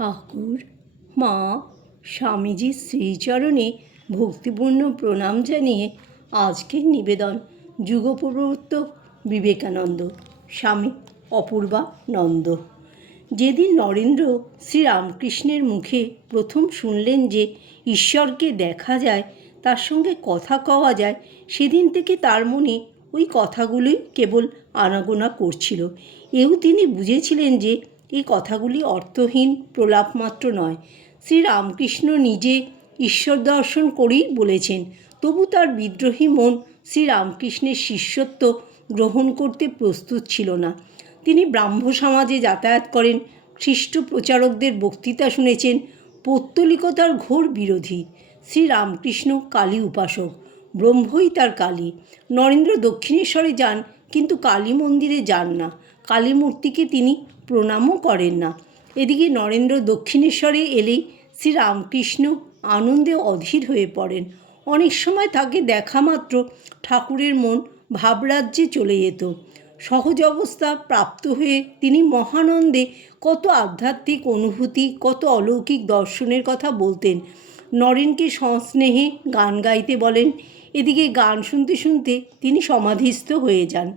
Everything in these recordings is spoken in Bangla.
ঠাকুর। মা স্বামীজির শ্রীচরণে ভক্তিপূর্ণ প্রণাম জানিয়ে আজকের নিবেদন যুগপ্রবর্তক বিবেকানন্দ, স্বামী অপূর্বা নন্দ। যেদিন নরেন্দ্র শ্রীরামকৃষ্ণের মুখে প্রথম শুনলেন যে ঈশ্বরকে দেখা যায়, তার সঙ্গে কথা কওয়া যায়, সেদিন থেকে তার মনে ওই কথাগুলোই কেবল আনাগোনা করছিল। এও তিনি বুঝেছিলেন যে এই কথাগুলি অর্থহীন প্রলাপ মাত্র নয়। শ্রীরামকৃষ্ণ নিজে ঈশ্বর দর্শন করেই বলেছেন, তবু তার বিদ্রোহী মন শ্রীরামকৃষ্ণের শিষ্যত্ব গ্রহণ করতে প্রস্তুত ছিল না। তিনি ব্রাহ্ম সমাজে যাতায়াত করেন, খ্রিস্ট প্রচারকদের বক্তৃতা শুনেছেন, পৌত্তলিকতার ঘোর বিরোধী। শ্রীরামকৃষ্ণ কালী উপাসক, ব্রহ্মই তার কালী। নরেন্দ্র দক্ষিণেশ্বরে যান, কিন্তু কালী মন্দিরে যান না। কালী মূর্তিকে তিনি প্রণামও করেন না। এদিকে নরেন্দ্র দক্ষিণেশ্বরে এলেই শ্রীরামকৃষ্ণ আনন্দে অধীর হয়ে পড়েন। অনেক সময় তাকে দেখা মাত্র ঠাকুরের মন ভাবরাজ্যে চলে যেত। সহজ অবস্থা প্রাপ্ত হয়ে তিনি মহানন্দে কত আধ্যাত্মিক অনুভূতি, কত অলৌকিক দর্শনের কথা বলতেন। নরেনকে সংস্নেহে গান গাইতে বলেন। এদিকে গান শুনতে শুনতে তিনি সমাধিস্থ হয়ে যান।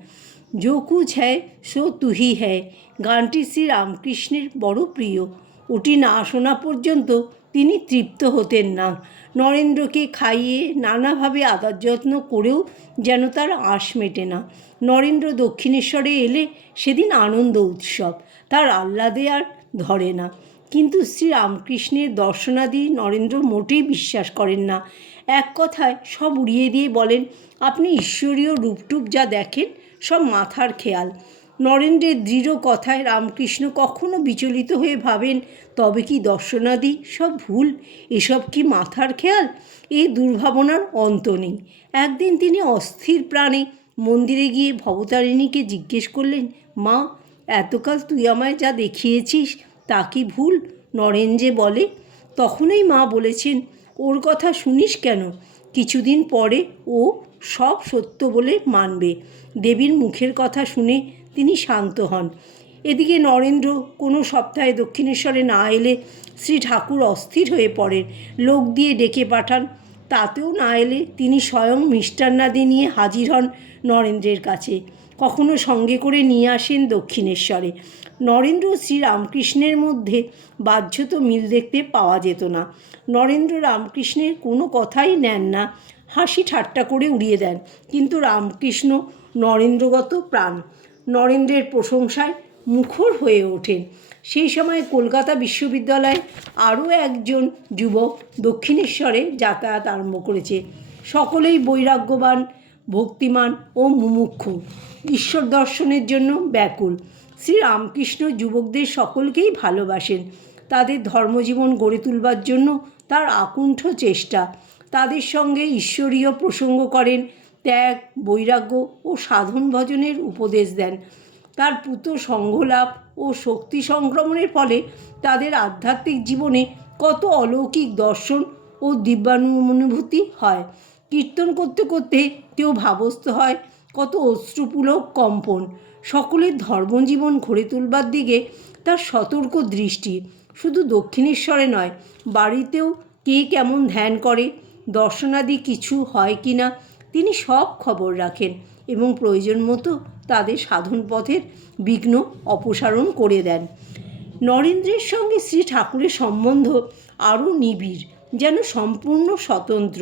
যোকু ছ্যায় সো তুহি হ্যায়। গানটি শ্রীরামকৃষ্ণের বড় প্রিয়। ওটি না শোনা পর্যন্ত তিনি তৃপ্ত হতেন না। নরেন্দ্রকে খাইয়ে নানাভাবে আদার যত্ন করেও যেন তার আঁশ মেটে না। নরেন্দ্র দক্ষিণেশ্বরে এলে সেদিন আনন্দ উৎসব। তার আহ্লাদে আর ধরে না। কিন্তু শ্রীরামকৃষ্ণের দর্শনাদি নরেন্দ্র মোটেই বিশ্বাস করেন না। এক কথায় সব উড়িয়ে দিয়ে বলেন, আপনি ঈশ্বরীয় রূপটুপ যা দেখেন, সব মাথার খেয়াল। নরেন্দ্রের দৃঢ় কথায় রামকৃষ্ণ কখনো বিচলিত হয়ে ভাবেন, তবে কি দর্শনাদি সব ভুল? এসব কি মাথার খেয়াল? এই দুর্ভাবনার অন্ত নেই। একদিন তিনি অস্থির প্রাণে মন্দিরে গিয়ে ভবতারিণীকে জিজ্ঞেস করলেন, মা, এতকাল তুই আমায় যা দেখিয়েছিস, তা কি ভুল? নরেন যে বলে, তখনই মা বলেছেন, ওর কথা শুনিস কেন? কিছুদিন পরে ও সব সত্য বলে মানবে। দেবীর মুখের কথা শুনে তিনি শান্ত হন। এদিকে নরেন্দ্র কোনো সপ্তাহে দক্ষিণেশ্বরে না এলে শ্রী ঠাকুর অস্থির হয়ে পড়েন। লোক দিয়ে ডেকে পাঠান। তাতেও না এলে তিনি স্বয়ং মিষ্টান্নাদি নিয়ে হাজির হন নরেন্দ্রের কাছে। কখনো সঙ্গে করে নিয়ে আসেন দক্ষিণেশ্বরে। নরেন্দ্র ও শ্রী রামকৃষ্ণের মধ্যে বাহ্যত মিল দেখতে পাওয়া যেত না। নরেন্দ্র রামকৃষ্ণের কোনো কথাই নেন না। হাসি ঠাট্টা করে উড়িয়ে দেন। কিন্তু রামকৃষ্ণ নরেন্দ্রগত প্রাণ। নরেন্দ্রের প্রশংসায় মুখর হয়ে ওঠেন। সেই সময় কলকাতা বিশ্ববিদ্যালয়ে আরও একজন যুবক দক্ষিণেশ্বরে যাতায়াত আরম্ভ করেছে। সকলেই বৈরাগ্যবান, ভক্তিমান ও মুমুক্ষু ঈশ্বর দর্শনের জন্য ব্যাকুল। শ্রী রামকৃষ্ণ যুবকদের সকলকেই ভালোবাসেন। তাদের ধর্মজীবন গড়ে তুলবার জন্য তার আকুণ্ঠ চেষ্টা। তাদের সঙ্গে ঈশ্বরীয় প্রসঙ্গ করেন। ত্যাগ, বৈরাগ্য ও সাধন ভজনের উপদেশ দেন। তার পুত সংঘলাভ ও শক্তি সংক্রমণের ফলে তাদের আধ্যাত্মিক জীবনে কত অলৌকিক দর্শন ও দিব্যানুভূতি হয়। কীর্তন করতে করতে কেউ ভাবস্থ হয়, কত অশ্রুপুলক কম্পন। সকলের ধর্মজীবন গড়ে তুলবার দিকে তার সতর্ক দৃষ্টি। শুধু দক্ষিণেশ্বরে নয়, বাড়িতেও কে কেমন ধ্যান করে, দর্শনাদি কিছু হয় কি না তিনি সব খবর রাখেন এবং প্রয়োজন মতো তাদের সাধন পথের বিঘ্ন অপসারণ করে দেন। নরেন্দ্রের সঙ্গে শ্রী ঠাকুরের সম্বন্ধ আরও নিবিড়, যেন সম্পূর্ণ স্বতন্ত্র।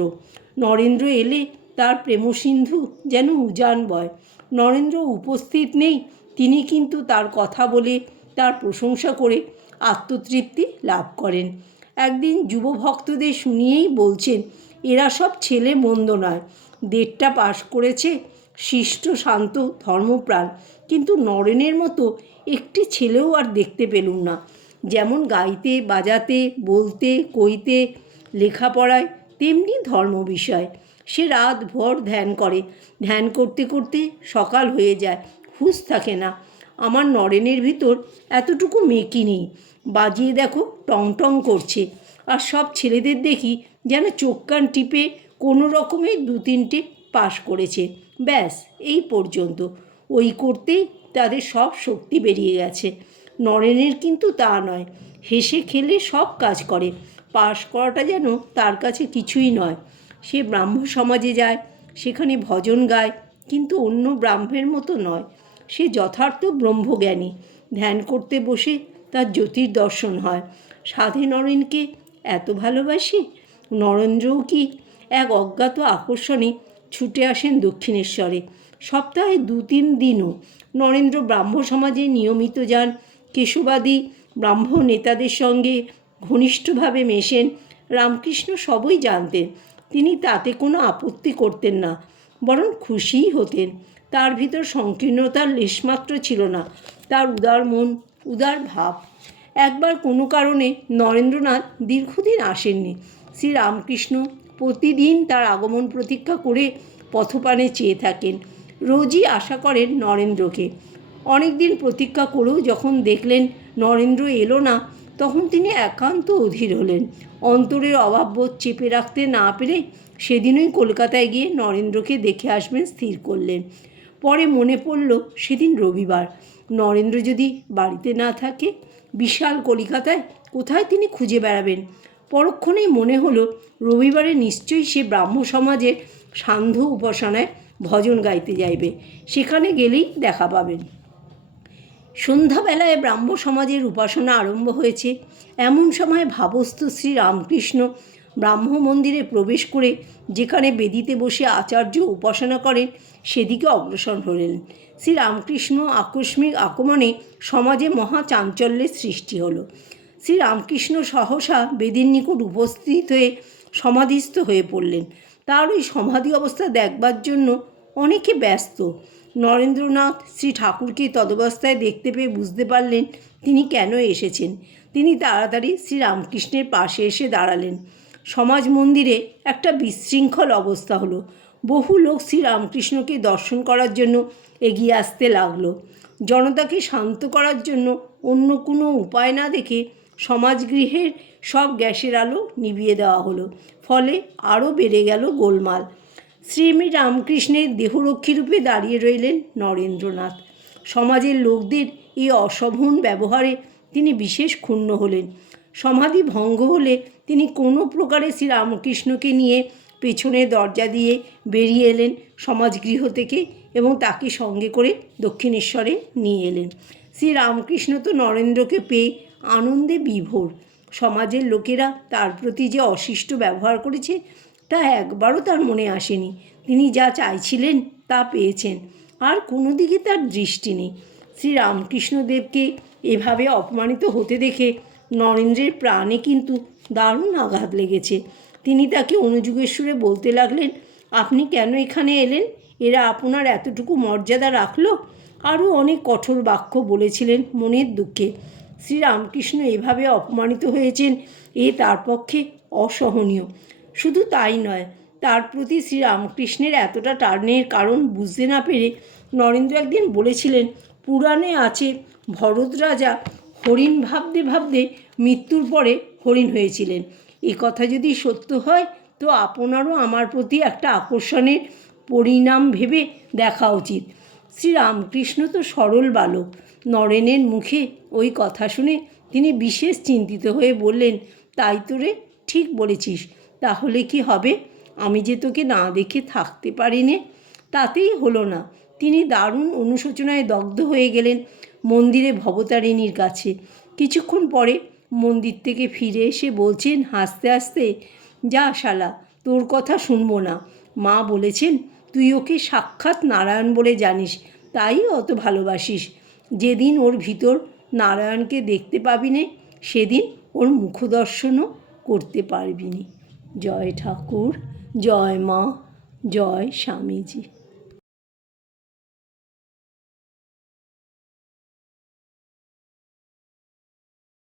নরেন্দ্র এলে তার প্রেমসিন্ধু যেন উজান বয়। নরেন্দ্র উপস্থিত নেই, তিনি কিন্তু তার কথা বলে তার প্রশংসা করে আত্মতৃপ্তি লাভ করেন। একদিন যুব ভক্তদের শুনিয়েই বলছেন, এরা সব ছেলে মন্দ নয়। দেড়টা পাশ করেছে শিষ্ট শান্ত ধর্মপ্রাণ। কিন্তু নরেনের মতো একটি ছেলেও আর দেখতে পেলুম না। যেমন গাইতে, বাজাতে, বলতে, কইতে, লেখাপড়ায়, তেমনি ধর্ম বিষয়। সে রাত ভর ধ্যান করে। ধ্যান করতে করতে সকাল হয়ে যায়, হুঁশ থাকে না। আমার নরেনের ভিতর এতটুকু মেকি নেই। বাজিয়ে দেখো টং টং করছে। আর সব ছেলেদের দেখি যেন চোখ কান টিপে কোনো রকমে দু তিনটে পাশ করেছে। ব্যাস, এই পর্যন্ত। ওই করতেই তাদের সব শক্তি বেরিয়ে গেছে। নরেনের কিন্তু তা নয়, হেসে খেলে সব কাজ করে। পাশ করাটা যেন তার কাছে কিছুই নয়। সে ব্রাহ্ম সমাজে যায়, সেখানে ভজন গায়, কিন্তু অন্য ব্রাহ্মের মতো নয়। সে যথার্থ ব্রহ্মজ্ঞানী। ধ্যান করতে বসে তার জ্যোতির দর্শন হয়। সাধে নরেনকে এত ভালোবাসি? নরেন্দ্রও কি এক অজ্ঞাত আকর্ষণে ছুটে আসেন দক্ষিণেশ্বরে। সপ্তাহে দু তিন দিনও নরেন্দ্র ব্রাহ্ম সমাজে নিয়মিত যান। কেশবাদী ব্রাহ্ম নেতাদের সঙ্গে ঘনিষ্ঠভাবে মেশেন। রামকৃষ্ণ সবই জানতেন। তিনি তাতে কোনো আপত্তি করতেন না, বরং খুশিই হতেন। তার ভিতর সংকীর্ণতার লেশমাত্র ছিল না। তার উদার মন, উদার ভাব। একবার কোনো কারণে নরেন্দ্রনাথ দীর্ঘদিন আসেননি। শ্রী রামকৃষ্ণ প্রতিদিন তার আগমন প্রতীক্ষা করে পথপানে চেয়ে থাকেন। রোজই আশা করেন নরেন্দ্রকে। অনেক দিন প্রতীক্ষা করেও যখন দেখলেন নরেন্দ্র এলো না, তখন তিনি একান্ত অধীর হলেন। অন্তরের অভাববোধ চেপে রাখতে না পেরে সেদিনই কলকাতায় গিয়ে নরেন্দ্রকে দেখে আসবেন স্থির করলেন। পরে মনে পড়ল সেদিন রবিবার। নরেন্দ্র যদি বাড়িতে না থাকে, বিশাল কলিকাতায় কোথায় তিনি খুঁজে বেড়াবেন? পরক্ষণেই মনে হলো রবিবারে নিশ্চয়ই সে ব্রাহ্ম সমাজের সান্ধ্য উপাসনায় ভজন গাইতে যাইবে। সেখানে গেলেই দেখা পাবেন। সন্ধ্যাবেলায় ব্রাহ্ম সমাজের উপাসনা আরম্ভ হয়েছে। এমন সময় ভাবস্থ শ্রী রামকৃষ্ণ ব্রাহ্ম মন্দিরে প্রবেশ করে যেখানে বেদিতে বসে আচার্য উপাসনা করেন, সেদিকে অগ্রসর হলেন। শ্রী রামকৃষ্ণ আকস্মিক আগমনে সমাজে মহা চাঞ্চল্যের সৃষ্টি হলো। শ্রী রামকৃষ্ণ সহসা বেদির নিকট উপস্থিত হয়ে সমাধিস্থ হয়ে পড়লেন। তার ওই সমাধি অবস্থা দেখবার জন্য অনেকে ব্যস্ত। নরেন্দ্রনাথ শ্রী ঠাকুরকে তদবস্থায় দেখতে পেয়ে বুঝতে পারলেন তিনি কেন এসেছেন। তিনি তাড়াতাড়ি শ্রীরামকৃষ্ণের পাশে এসে দাঁড়ালেন। সমাজ মন্দিরে একটা বিশৃঙ্খল অবস্থা হলো। বহু লোক শ্রীরামকৃষ্ণকে দর্শন করার জন্য এগিয়ে আসতে লাগল। জনতাকে শান্ত করার জন্য অন্য কোনো উপায় না দেখে সমাজগৃহের সব গ্যাসের আলো নিভিয়ে দেওয়া হলো। ফলে আরও বেড়ে গেল গোলমাল। শ্রীমী রামকৃষ্ণের দেহরক্ষী রূপে দাঁড়িয়ে রইলেন নরেন্দ্রনাথ। সমাজের লোকদের এই অশোভন ব্যবহারে তিনি বিশেষ ক্ষুণ্ণ হলেন। সমাধি ভঙ্গ হলে তিনি কোনো প্রকারে শ্রীরামকৃষ্ণকে নিয়ে পেছনের দরজা দিয়ে বেরিয়ে এলেন সমাজগৃহ থেকে এবং তাকে সঙ্গে করে দক্ষিণেশ্বরে নিয়ে এলেন। শ্রী রামকৃষ্ণ তো নরেন্দ্রকে পেয়ে আনন্দে বিভোর। সমাজের লোকেরা তার প্রতি যে অশিষ্ট ব্যবহার করেছে, তা একবারও তার মনে আসেনি। তিনি যা চাইছিলেন, তা পেয়েছেন। আর কোনো দিকে তার দৃষ্টি নেই। শ্রী রামকৃষ্ণদেবকে এভাবে অপমানিত হতে দেখে নরেন্দ্রের প্রাণে কিন্তু দারুণ আঘাত লেগেছে। তিনি তাকে অনুযুগেশ্বরে বলতে লাগলেন, আপনি কেন এখানে এলেন? এরা আপনার এতটুকু মর্যাদা রাখল? আরও অনেক কঠোর বাক্য বলেছিলেন মনের দুঃখে। শ্রীরামকৃষ্ণ এভাবে অপমানিত হয়েছেন, এ তার পক্ষে অসহনীয়। শুধু তাই নয়, তার প্রতি শ্রীরামকৃষ্ণের এতটা টার্নের কারণ বুঝতে না পেরে নরেন্দ্র একদিন বলেছিলেন, পুরাণে আছে, ভরত রাজা হরিণ ভাবতে ভাবতে মৃত্যুর পরে হরিণ হয়েছিলেন। এ কথা যদি সত্য হয়, তো আপনারও আমার প্রতি একটা আকর্ষণের পরিণাম ভেবে দেখা উচিত। শ্রীরামকৃষ্ণ তো সরল বালক। নরেনের মুখে ওই কথা শুনে তিনি বিশেষ চিন্তিত হয়ে বললেন, তাই তো রে, ঠিক বলেছিস। তাহলে কি হবে? আমি যে তোকে না দেখে থাকতে পারিনে, তাতেই হলো না। তিনি দারুণ অনুশোচনায় দগ্ধ হয়ে গেলেন মন্দিরে ভবতারিণীর কাছে। কিছুক্ষণ পরে মন্দির থেকে ফিরে এসে বলছেন, হাসতে হাসতে, যা শালা, তোর কথা শুনব না। মা বলেছেন তুই ওকে সাক্ষাৎ নারায়ণ বলে জানিস, তাই অত ভালোবাসিস। যেদিন ওর ভিতর নারায়ণকে দেখতে পাবি নে, সেদিন ওর মুখদর্শনও করতে পারবি নি। জয় ঠাকুর, জয় মা, জয় স্বামীজি।